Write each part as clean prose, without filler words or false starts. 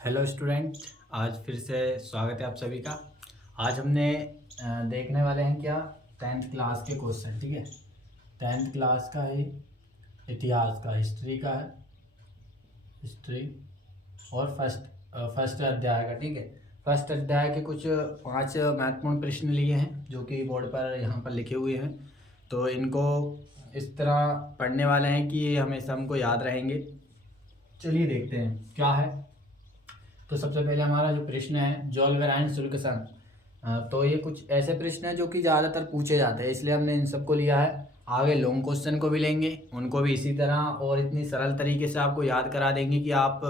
Hello student, आज फिर से स्वागत है आप सभी का। आज हमने देखने वाले हैं क्या, 10th क्लास के क्वेश्चन। ठीक है, 10th क्लास का ही इतिहास का, हिस्ट्री का है, हिस्ट्री और फर्स्ट अध्याय का। ठीक है, फर्स्ट अध्याय के कुछ 5 महत्वपूर्ण प्रश्न लिए हैं जो कि बोर्ड पर यहाँ पर लिखे हुए हैं। तो इनको इस तरह पढ़ने वाले हैं कि ये हमेशा हमको याद रहेंगे। चलिए देखते हैं क्या है। तो सबसे पहले हमारा जो प्रश्न है, जॉल्वेराइन शुल्क संघ। तो ये कुछ ऐसे प्रश्न हैं जो कि ज़्यादातर पूछे जाते हैं, इसलिए हमने इन सबको लिया है। आगे लॉन्ग क्वेश्चन को भी लेंगे, उनको भी इसी तरह और इतनी सरल तरीके से आपको याद करा देंगे कि आप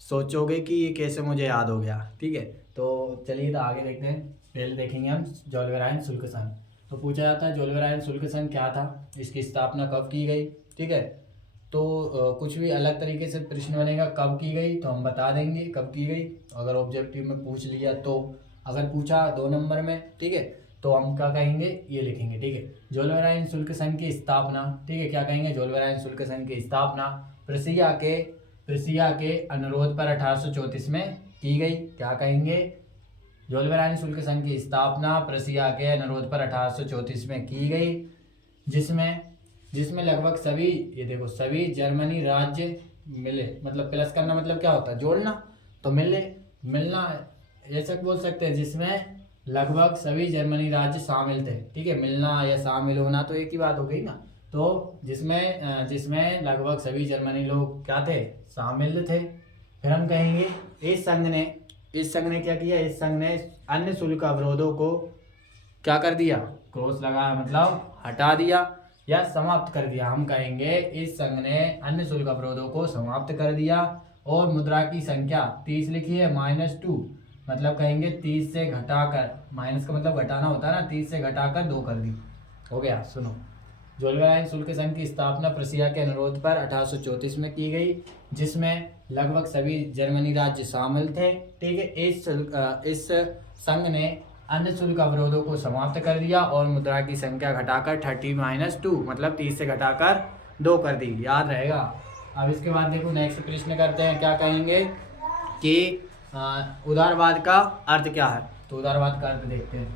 सोचोगे कि ये कैसे मुझे याद हो गया। ठीक है, तो चलिए तो आगे देखते हैं। पहले देखेंगे हम जॉल्वेराइन शुल्क संघ। तो पूछा जाता है जॉल्वेराइन शुल्क संघ क्या था, इसकी स्थापना कब की गई। ठीक है, तो कुछ भी अलग तरीके से प्रश्न बनेगा कब की गई तो हम बता देंगे कब की गई, अगर ऑब्जेक्टिव में पूछ लिया तो। अगर पूछा 2 नंबर में, ठीक है, तो हम क्या कहेंगे, ये लिखेंगे। ठीक है, जॉल्वेराइन शुल्क संघ की स्थापना। ठीक है, क्या कहेंगे, जॉल्वेराइन शुल्क संघ की स्थापना प्रुसिया के अनुरोध पर 1834 में की गई। क्या कहेंगे, जॉल्वेराइन शुल्क संघ की स्थापना प्रुसिया के अनुरोध पर 1834 में की गई, जिसमें जिसमें लगभग सभी, ये देखो, सभी जर्मनी राज्य मिले। मतलब प्लस करना मतलब क्या होता है, जोड़ना। तो मिलना ऐसा बोल सकते हैं, जिसमें लगभग सभी जर्मनी राज्य शामिल थे। ठीक है, मिलना या शामिल होना तो एक ही बात हो गई ना। तो जिसमें लगभग सभी जर्मनी लोग क्या थे, शामिल थे। फिर हम कहेंगे इस संघ ने क्या किया, इस संघ ने अन्य शुल्क अवरोधों को क्या कर दिया, क्रॉस लगाया, मतलब हटा दिया या समाप्त कर दिया। हम कहेंगे इस संघ ने अन्य शुल्क अवरोधों को समाप्त कर दिया और मुद्रा की संख्या 30 लिखी है, -2। मतलब कहेंगे 30 से घटाकर, माइनस का मतलब घटाना होता है ना, 30 से घटाकर 2 कर दी। हो गया। सुनो, जॉल्वेराइन शुल्क संघ की स्थापना प्रुसिया के अनुरोध पर 1834 में की गई, जिसमें लगभग सभी जर्मनी राज्य शामिल थे। ठीक है, इस संघ ने अन्य शुल्क अवरोधों को समाप्त कर दिया और मुद्रा की संख्या घटाकर 30 - 2 मतलब 30 से घटाकर 2 कर दी। याद रहेगा। अब इसके बाद देखो नेक्स्ट प्रश्न करते हैं। क्या कहेंगे कि उदारवाद का अर्थ क्या है। तो उदारवाद का अर्थ देखते हैं।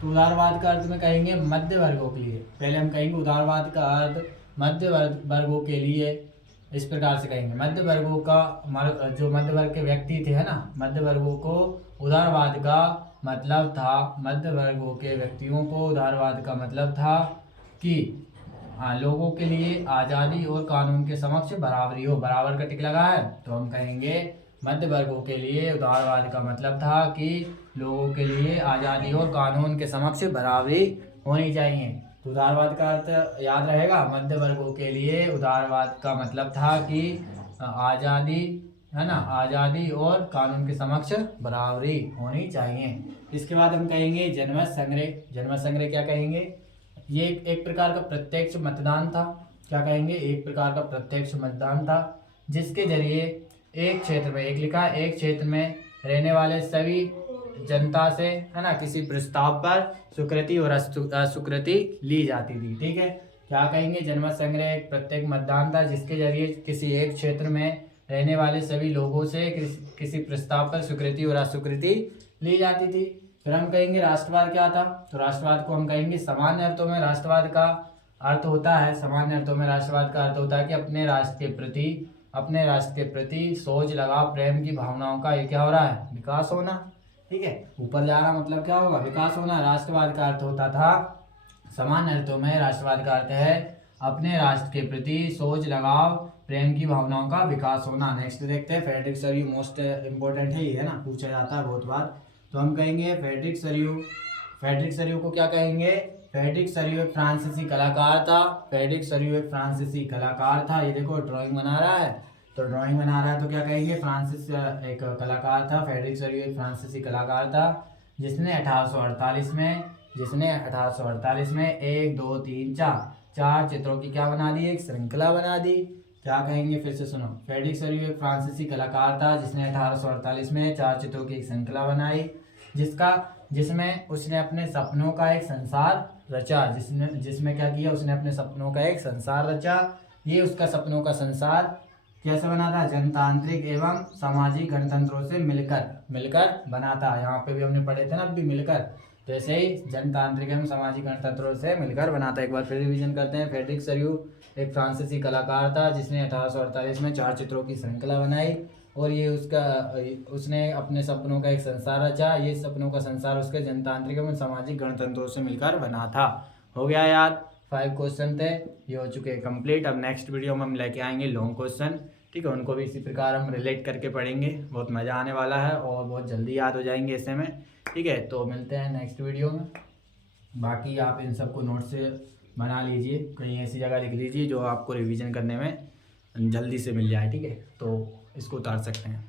तो उदारवाद का अर्थ में कहेंगे मध्य वर्गों के लिए। पहले हम कहेंगे उदारवाद का अर्थ मध्य वर्गों के लिए इस प्रकार से कहेंगे। मध्य वर्गों का, जो मध्य वर्ग के व्यक्ति थे, है ना, मध्य वर्गों को उदारवाद का मतलब था, मध्य वर्गों के व्यक्तियों को उदारवाद का मतलब था कि लोगों के लिए आज़ादी और कानून के समक्ष बराबरी हो। बराबर का टिक लगा है, तो हम कहेंगे मध्य वर्गों के लिए उदारवाद का मतलब था कि लोगों के लिए आज़ादी और कानून के समक्ष बराबरी होनी चाहिए। तो उदारवाद का अर्थ याद रहेगा, मध्य वर्गों के लिए उदारवाद का मतलब था कि आज़ादी, है ना, आज़ादी और कानून के समक्ष बराबरी होनी चाहिए। इसके बाद हम कहेंगे जनमत संग्रह। जनमत संग्रह क्या कहेंगे, ये एक प्रकार का प्रत्यक्ष मतदान था। क्या कहेंगे, एक प्रकार का प्रत्यक्ष मतदान था, जिसके जरिए एक क्षेत्र में, एक लिखा, एक क्षेत्र में रहने वाले सभी जनता से, है ना, किसी प्रस्ताव पर स्वीकृति और अस्वीकृति ली जाती थी। ठीक है, क्या कहेंगे, जनमत संग्रह एक प्रत्येक मतदान था जिसके जरिए किसी एक क्षेत्र में रहने वाले सभी लोगों से किसी प्रस्ताव पर स्वीकृति और अस्वीकृति ली जाती थी। फिर हम कहेंगे राष्ट्रवाद क्या था। तो राष्ट्रवाद को हम कहेंगे, सामान्य अर्थों में राष्ट्रवाद का अर्थ होता है, सामान्य अर्थों में राष्ट्रवाद का अर्थ होता है कि अपने राष्ट्र के प्रति सोच, लगाव, प्रेम की भावनाओं का ये क्या हो रहा है, विकास होना। ठीक है, ऊपर जा रहा मतलब क्या होगा, विकास होना। राष्ट्रवाद का अर्थ होता था, सामान्य अर्थों में राष्ट्रवाद का अर्थ है अपने राष्ट्र के प्रति सोच, लगाव, प्रेम की भावनाओं का विकास होना। नेक्स्ट देखते हैं, फ्रेडरिक सरियू मोस्ट इंपोर्टेंट है ये, है ना, पूछा जाता है बहुत बार। तो हम कहेंगे फ्रेडरिक सरियू को क्या कहेंगे, फ्रेडरिक सरियू एक फ्रांसीसी कलाकार था। फ्रेडरिक सरियू एक फ्रांसीसी कलाकार था। ये देखो ड्राइंग बना रहा है, तो ड्राइंग बना रहा है तो क्या कहेंगे, फ्रांसिस एक कलाकार था। फ्रेडरिक सरियू एक फ्रांसीसी कलाकार था जिसने 1848 में 1 2 3 4 चित्रों की क्या बना दी, एक श्रृंखला बना दी। क्या कहेंगे, फिर से सुनो, फ्रेडरिक सरियू एक फ्रांसीसी कलाकार था जिसने 1848 में 4 चित्रों की एक श्रृंखला बनाई, जिसमें उसने अपने सपनों का एक संसार रचा। जिसमें क्या किया, उसने अपने सपनों का एक संसार रचा। ये उसका सपनों का संसार कैसे बना था, जनतांत्रिक एवं सामाजिक गणतंत्रों से मिलकर बना था। यहाँ पे भी हमने पढ़े थे ना अभी मिलकर, तो ऐसे ही जनतांत्रिक एवं सामाजिक गणतंत्रों से मिलकर बना था। एक बार फिर रिवीजन करते हैं। फ्रेडरिक सरियू एक फ्रांसीसी कलाकार था जिसने 1848 में 4 चित्रों की श्रृंखला बनाई और ये उसने अपने सपनों का एक संसार रचा। ये सपनों का संसार उसके जनतांत्रिक एवं सामाजिक गणतंत्रों से मिलकर बना था। हो गया याद, 5 क्वेश्चन थे, ये हो चुके कंप्लीट। अब नेक्स्ट वीडियो में हम लेके आएंगे लॉन्ग क्वेश्चन, ठीक है, उनको भी इसी प्रकार हम रिलेट करके पढ़ेंगे। बहुत मज़ा आने वाला है और बहुत जल्दी याद हो जाएंगे ऐसे में, ठीक है। तो मिलते हैं नेक्स्ट वीडियो में। बाकी आप इन सबको नोट से बना लीजिए, कहीं ऐसी जगह लिख लीजिए जो आपको रिवीजन करने में जल्दी से मिल जाए, ठीक है। तो इसको उतार सकते हैं।